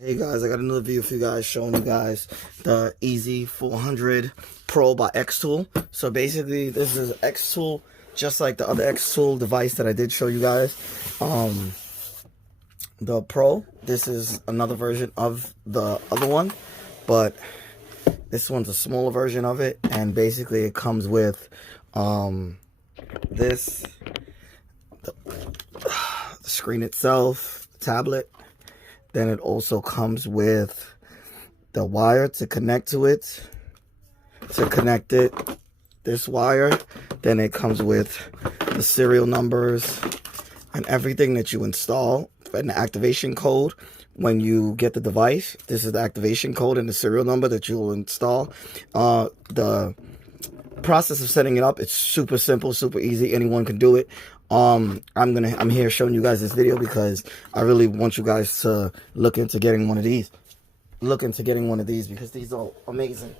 Hey guys, I got another video for you guys showing you guys the EZ400 PRO by Xtool. So basically this is Xtool just like the other Xtool device that I did show you guys. The Pro, this is another version of the other one, but this one's a smaller version of it, and basically it comes with this, the screen itself, the tablet. Then it also comes with the wire to connect to it, this wire. Then it comes with the serial numbers and everything that you install and the activation code when you get the device. This is the activation code and the serial number that you will install. The process of setting it up, it's super simple, super easy. Anyone can do it. I'm here showing you guys this video because I really want you guys to look into getting one of these. Because these are amazing.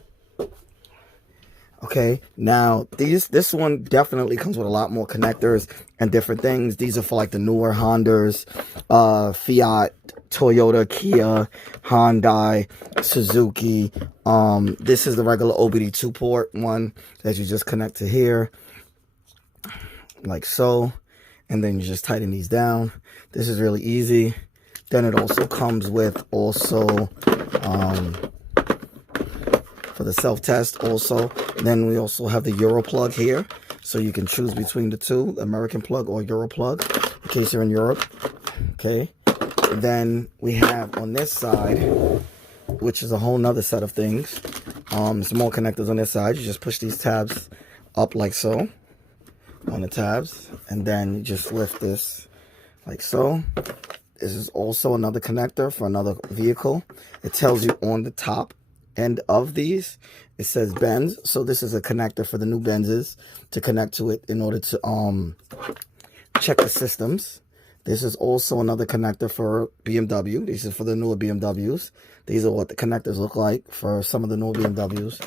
Okay, now this one definitely comes with a lot more connectors and different things. These are for like the newer Hondas, Fiat, Toyota, Kia, Hyundai, Suzuki. This is the regular OBD2 port one that you just connect to here, like so, and then you just tighten these down. This is really easy. Then it also comes with for the self-test also. Then we also have the Euro plug here, so you can choose between the two, American plug or Euro plug, in case you're in Europe. Okay, then we have on this side, which is a whole nother set of things. Some more connectors on this side. You just push these tabs up like so on the tabs, and then you just lift this like so. This is also another connector for another vehicle. It tells you on the top end of these, it says Benz, so this is a connector for the new Benzes to connect to it in order to check the systems. This is also another connector for BMW. This is for the newer BMWs. These are what the connectors look like for some of the newer BMWs.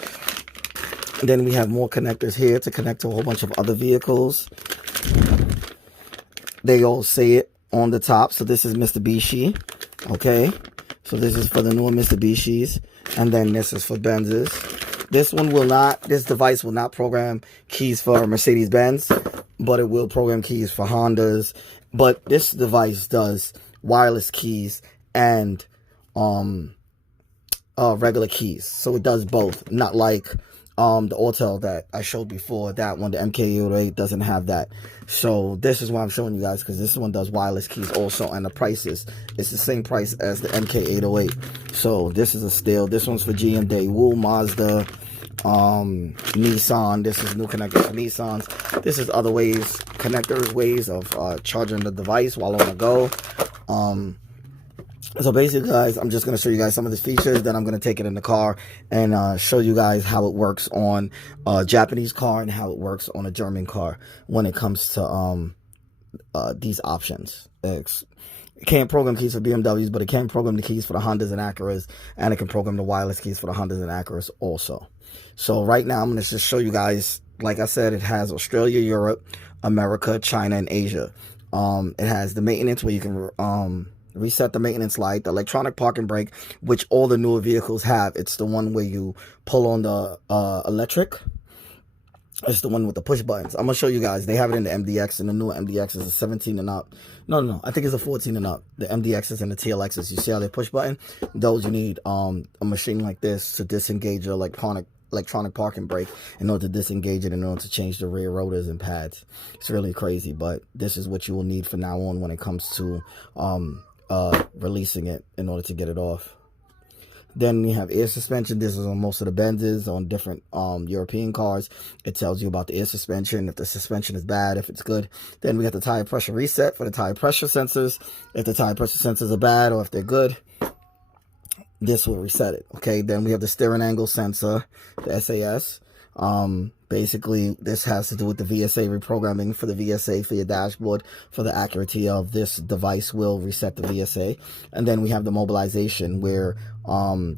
And then we have more connectors here to connect to a whole bunch of other vehicles. They all say it on the top. So this is Mitsubishi. Okay, so this is for the newer Mitsubishis, and then this is for Benzes. This device will not program keys for Mercedes-Benz, but it will program keys for Hondas. But this device does wireless keys and regular keys, so it does both. Not like the Autel that I showed before. That one, the MK808, doesn't have that. So this is why I'm showing you guys, because this one does wireless keys also, and the prices, it's the same price as the MK808. So this is a steal. This one's for GM, Daewoo, Mazda, Nissan. This is new connector for Nissans. This is other ways of charging the device while on the go. So basically, guys, I'm just going to show you guys some of the features. Then I'm going to take it in the car and show you guys how it works on a Japanese car and how it works on a German car when it comes to these options. It can't program keys for BMWs, but it can program the keys for the Hondas and Acuras, and it can program the wireless keys for the Hondas and Acuras also. So right now, I'm going to just show you guys. Like I said, it has Australia, Europe, America, China, and Asia. It has the maintenance where you can reset the maintenance light, the electronic parking brake, which all the newer vehicles have. It's the one where you pull on the electric. It's the one with the push buttons. I'm gonna show you guys. They have it in the MDX, and the newer MDX is a 17 and up. No, I think it's a 14 and up. The MDXs and the TLXs. You see how they push button? Those you need a machine like this to disengage your electronic parking brake in order to disengage it, in order to change the rear rotors and pads. It's really crazy, but this is what you will need from now on when it comes to releasing it in order to get it off. Then we have air suspension. This is on most of the Benzes, on different European cars. It tells you about the air suspension, if the suspension is bad, if it's good. Then we have the tire pressure reset for the tire pressure sensors. If the tire pressure sensors are bad or if they're good, this will reset it. Okay, then we have the steering angle sensor, the SAS. Basically, this has to do with the VSA reprogramming. For the VSA for your dashboard, for the accuracy of this device will reset the VSA. And then we have the mobilization, where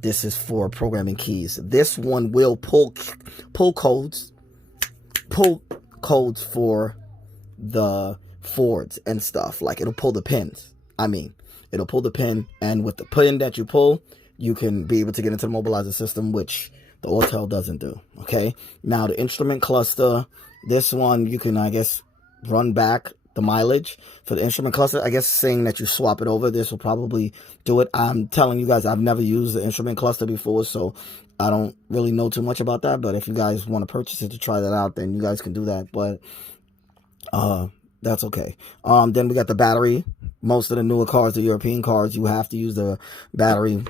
this is for programming keys. This one will pull codes for the Fords and stuff. Like, it'll pull the pins. I mean, it'll pull the pin, and with the pin that you pull, you can be able to get into the mobilizer system, which the Autel doesn't do. Okay, now the instrument cluster, this one you can, I guess, run back the mileage for the instrument cluster. I guess saying that you swap it over, this will probably do it. I'm telling you guys, I've never used the instrument cluster before, so I don't really know too much about that. But if you guys want to purchase it to try that out, then you guys can do that. But that's okay. Then we got the battery. Most of the newer cars, the European cars, you have to use the battery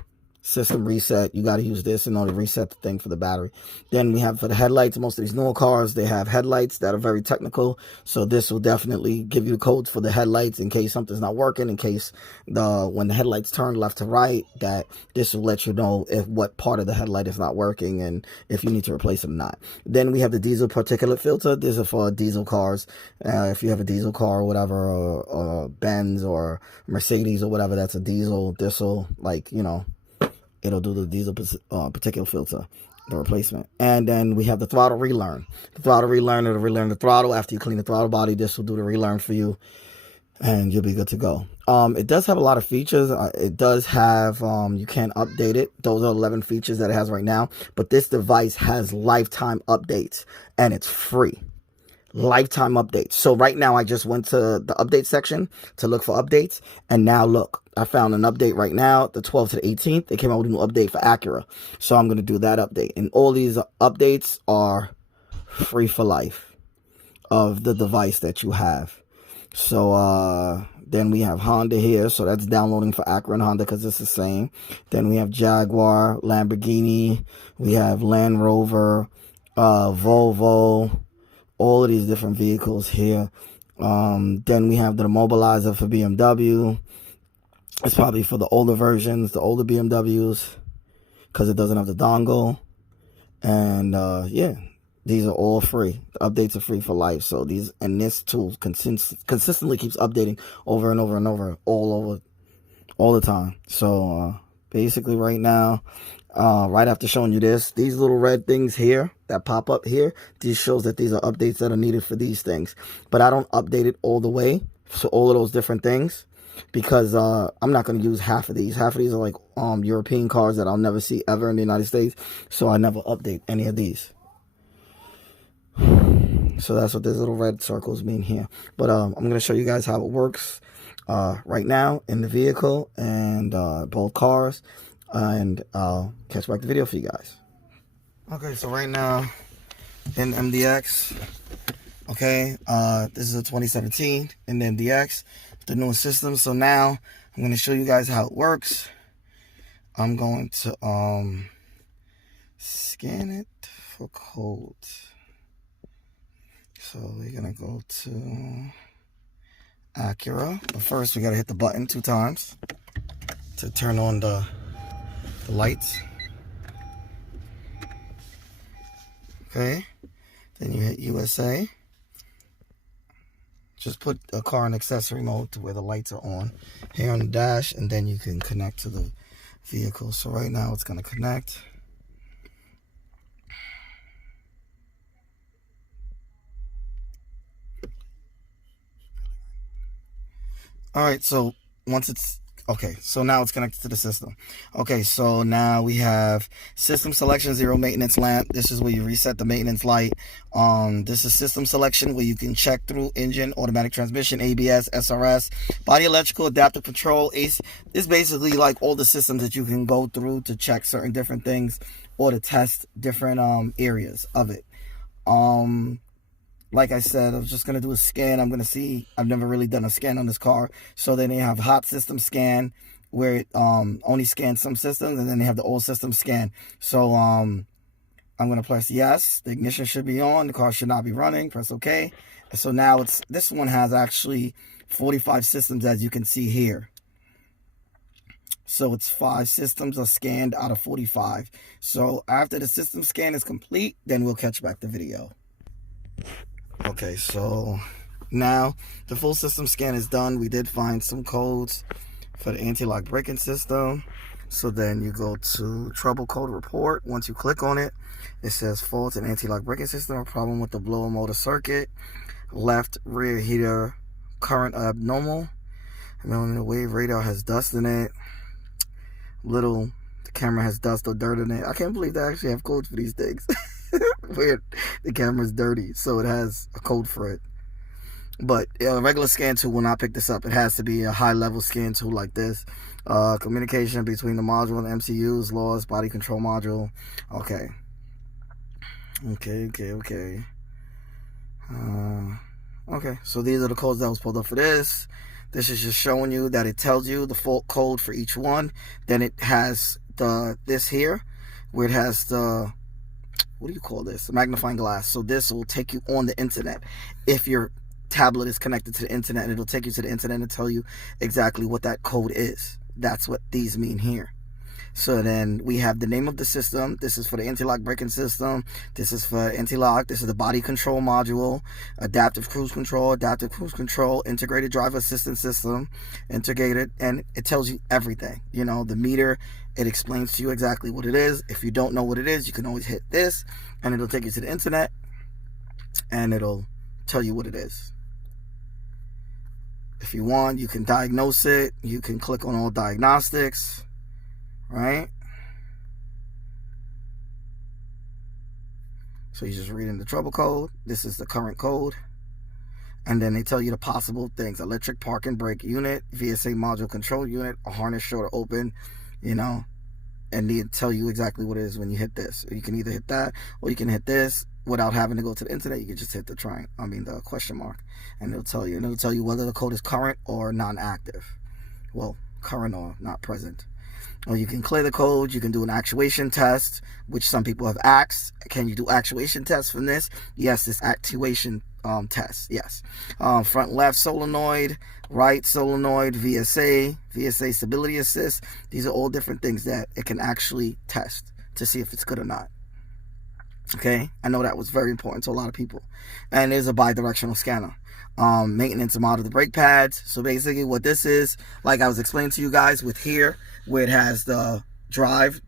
system reset. You got to use this in order to reset the thing for the battery. Then we have for the headlights. Most of these newer cars, they have headlights that are very technical, so this will definitely give you the codes for the headlights in case something's not working, in case when the headlights turn left to right, that this will let you know if what part of the headlight is not working and if you need to replace it or not. Then we have the diesel particulate filter. This is for diesel cars. If you have a diesel car or whatever, or Benz or Mercedes or whatever, that's a diesel. This will, like, you know, it'll do the diesel particulate filter, the replacement. And then we have the throttle relearn. The throttle relearn, it'll relearn the throttle. After you clean the throttle body, this will do the relearn for you, and you'll be good to go. It does have a lot of features. It does have, you can update it. Those are 11 features that it has right now. But this device has lifetime updates, and it's free. Lifetime updates. So right now I just went to the update section to look for updates, and now look, I found an update right now, the 12th to the 18th. They came out with a new update for Acura, so I'm going to do that update. And all these updates are free for life of the device that you have. So then we have Honda here, so that's downloading for Acura and Honda because it's the same. Then we have Jaguar, Lamborghini, we have Land Rover, Volvo, all of these different vehicles here. Then we have the mobilizer for BMW. It's probably for the older versions, the older BMWs, because it doesn't have the dongle. And yeah, these are all free. The updates are free for life. So these, and this tool consistently keeps updating over and over and over, all the time. So basically right now, right after showing you this, these little red things here that pop up here, these shows that these are updates that are needed for these things. But I don't update it all the way, so all of those different things, because I'm not going to use half of these. Half of these are like European cars that I'll never see ever in the United States, so I never update any of these. So that's what these little red circles mean here. But I'm going to show you guys how it works right now in the vehicle and both cars. And I'll catch back the video for you guys. Okay, so right now in MDX, okay, this is a 2017 in the MDX, the newest system. So now I'm going to show you guys how it works. I'm going to scan it for codes. So we're going to go to Acura. But first we got to hit the button 2 times to turn on the lights. Okay, then you hit USA. Just put a car in accessory mode to where the lights are on here on the dash, and then you can connect to the vehicle. So right now it's going to connect. All right, so once it's okay, so now it's connected to the system. Okay, so now we have system selection, 0 maintenance lamp. This is where you reset the maintenance light. This is system selection, where you can check through engine, automatic transmission, ABS, SRS, body electrical, adaptive control, ACE. It's basically like all the systems that you can go through to check certain different things or to test different areas of it. Like I said, I was just going to do a scan. I'm going to see. I've never really done a scan on this car. So then they have hot system scan, where it only scans some systems. And then they have the old system scan. So I'm going to press yes. The ignition should be on. The car should not be running. Press OK. And so now this one has actually 45 systems, as you can see here. So it's 5 systems are scanned out of 45. So after the system scan is complete, then we'll catch back the video. Okay, so now the full system scan is done. We did find some codes for the anti-lock braking system. So then you go to trouble code report. Once you click on it, it says fault in anti-lock braking system, a problem with the blower motor circuit, left rear heater current abnormal, Millimeter wave radar has dust in it. The camera has dust or dirt in it. I can't believe they actually have codes for these things. Weird. The camera's dirty, so it has a code for it. But a regular scan tool will not pick this up. It has to be a high-level scan tool like this. Communication between the module and the MCUs, laws, body control module. Okay. Okay, so these are the codes that was pulled up for this. This is just showing you that it tells you the full code for each one. Then it has this here, where it has the, what do you call this? The magnifying glass. So this will take you on the internet. If your tablet is connected to the internet, it'll take you to the internet and tell you exactly what that code is. That's what these mean here. So then we have the name of the system. This is for the anti-lock braking system. This is for anti-lock. This is the body control module, adaptive cruise control, integrated driver assistance system, integrated, and it tells you everything. You know, the meter, it explains to you exactly what it is. If you don't know what it is, you can always hit this and it'll take you to the internet and it'll tell you what it is. If you want, you can diagnose it. You can click on all diagnostics. Right? So you're just reading the trouble code. This is the current code. And then they tell you the possible things. Electric park and brake unit, VSA module control unit, a harness short or open, you know. And they tell you exactly what it is when you hit this. You can either hit that or you can hit this without having to go to the internet. You can just hit the question mark. And it'll tell you. And it'll tell you whether the code is current or non-active. Well, current or not present. Or you can clear the code. You can do an actuation test, which some people have asked. Can you do actuation tests from this? Yes, this actuation test. Yes. Front left solenoid, right solenoid, VSA stability assist. These are all different things that it can actually test to see if it's good or not. Okay, I know that was very important to a lot of people. And there's a bi-directional scanner. Maintenance and model the brake pads. So basically what this is, like I was explaining to you guys with here, where it has the drive,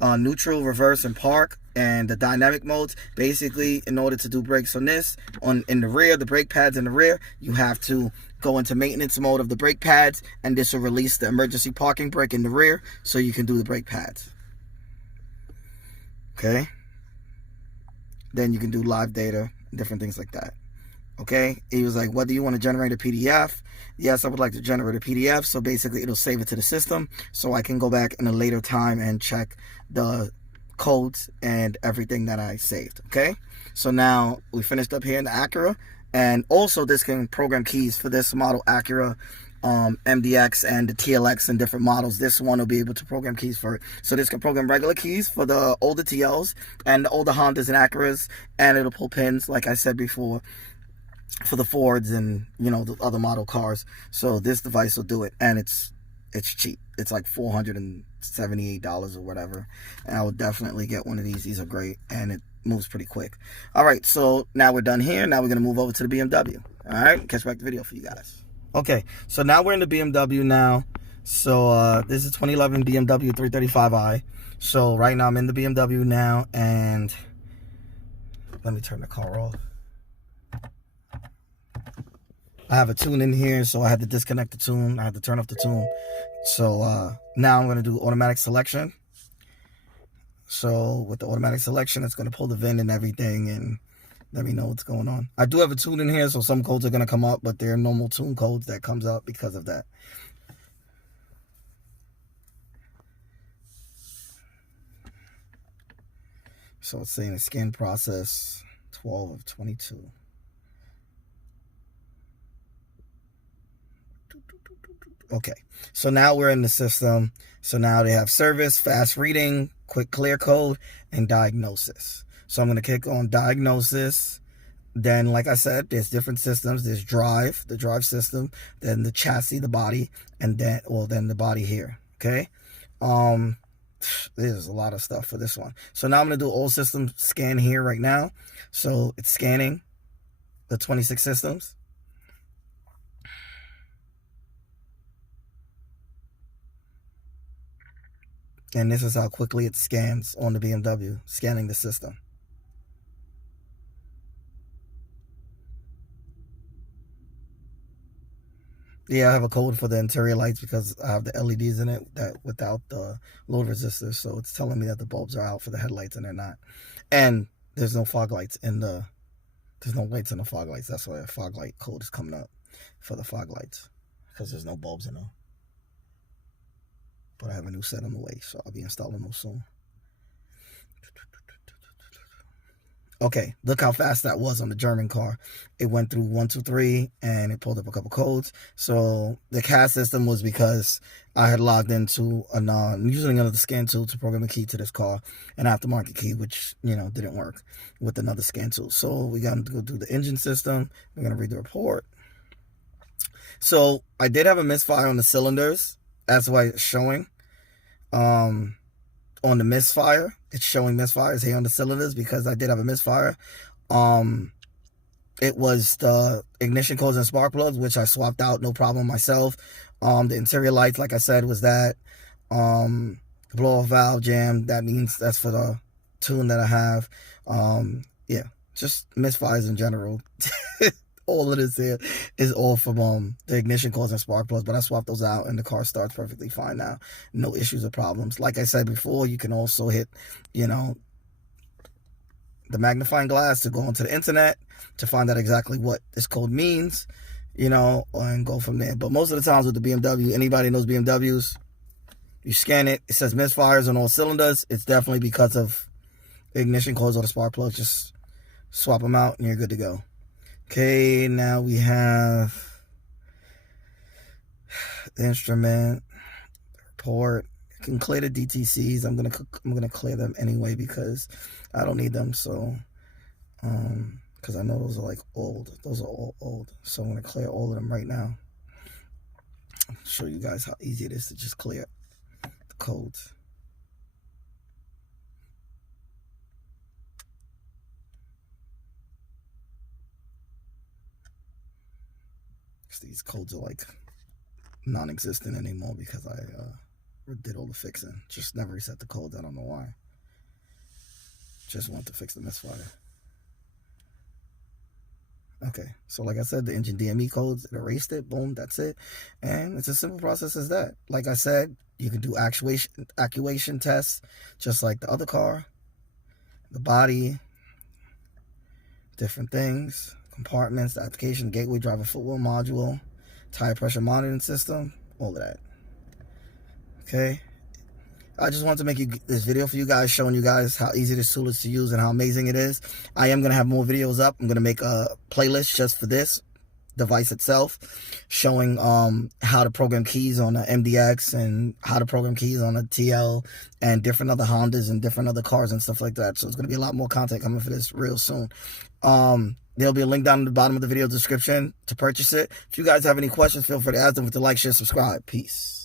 neutral, reverse, and park, and the dynamic modes. Basically, in order to do brakes on this, in the rear, the brake pads in the rear, you have to go into maintenance mode of the brake pads, and this will release the emergency parking brake in the rear, so you can do the brake pads. Okay? Then you can do live data, different things like that. Okay, he was like, what do you want to generate a PDF? Yes, I would like to generate a PDF. So basically it'll save it to the system so I can go back in a later time and check the codes and everything that I saved. Okay, so now we finished up here in the Acura, and also this can program keys for this model Acura, MDX and the TLX and different models. This one will be able to program keys for it. So this can program regular keys for the older TLs and the older Hondas and Acuras, and it'll pull pins, like I said before, for the Fords and, you know, the other model cars. So this device will do it, and it's cheap. It's like $478 or whatever, and I would definitely get one of these. These are great, and it moves pretty quick. All right, so now we're done here. Now we're gonna move over to the BMW. All right, catch back the video for you guys. Okay, so now we're in the BMW now. So this is 2011 BMW 335i. So right now I'm in the BMW now, and let me turn the car off. I have a tune in here, so I had to disconnect the tune. I had to turn off the tune. So now I'm going to do automatic selection. So with the automatic selection, it's going to pull the VIN and everything and let me know what's going on. I do have a tune in here, so some codes are going to come up, but they're normal tune codes that comes up because of that. So it's saying a scan process 12 of 22. Okay, so now we're in the system. So now they have service, fast reading, quick clear code, and diagnosis. So I'm going to click on diagnosis. Then, like I said, there's different systems. There's drive, the drive system, then the chassis, the body, and then, well, then the body here. Okay. There's a lot of stuff for this one. So now I'm going to do all system scan here right now. So it's scanning the 26 systems. And this is how quickly it scans on the BMW, scanning the system. Yeah, I have a code for the interior lights because I have the LEDs in it that without the load resistors. So it's telling me that the bulbs are out for the headlights and they're not. And there's no fog lights in the, there's no lights in the fog lights. That's why a fog light code is coming up for the fog lights because there's no bulbs in them. But I have a new set on the way, so I'll be installing those soon. Okay, look how fast that was on the German car. It went through 1, 2, 3, and it pulled up a couple codes. So the CAD system was because I had logged into using another scan tool to program a key to this car, an aftermarket key, which, you know, didn't work with another scan tool. So we got to go through the engine system. We're going to read the report. So I did have a misfire on the cylinders. That's why it's showing. On the misfire, it's showing misfires here on the cylinders because I did have a misfire. It was the ignition coils and spark plugs, which I swapped out, no problem myself. The interior lights, like I said, was that. The blow-off valve jam, that means that's for the tune that I have. Yeah, just misfires in general. All of this here is all from the ignition coils and spark plugs, but I swapped those out and the car starts perfectly fine now. No issues or problems. Like I said before, you can also hit, you know, the magnifying glass to go onto the internet to find out exactly what this code means, you know, and go from there. But most of the times with the BMW, anybody knows BMWs, you scan it, it says misfires on all cylinders. It's definitely because of the ignition coils or the spark plugs. Just swap them out and you're good to go. Okay, now we have the instrument, the report. You can clear the DTCs. I'm gonna clear them anyway because I don't need them. So, because I know those are like old. Those are all old. So I'm gonna clear all of them right now. I'll show you guys how easy it is to just clear the codes. These codes are like non-existent anymore because I did all the fixing. Just never reset the codes. I don't know why. Just want to fix the misfire. Okay, so like I said, the engine DME codes, it erased it. Boom, that's it. And it's a simple process as that. Like I said, you can do actuation tests just like the other car. The body, different things. Compartments, the application, gateway, driver footwell module, tire pressure monitoring system, all of that. Okay, I just wanted to make this video for you guys, showing you guys how easy this tool is to use and how amazing it is. I am going to have more videos up. I'm going to make a playlist just for this device itself, showing how to program keys on the MDX and how to program keys on a TL and different other Hondas and different other cars and stuff like that. So it's going to be a lot more content coming for this real soon. There'll be a link down in the bottom of the video description to purchase it. If you guys have any questions, feel free to ask them with the like, share, subscribe. Peace.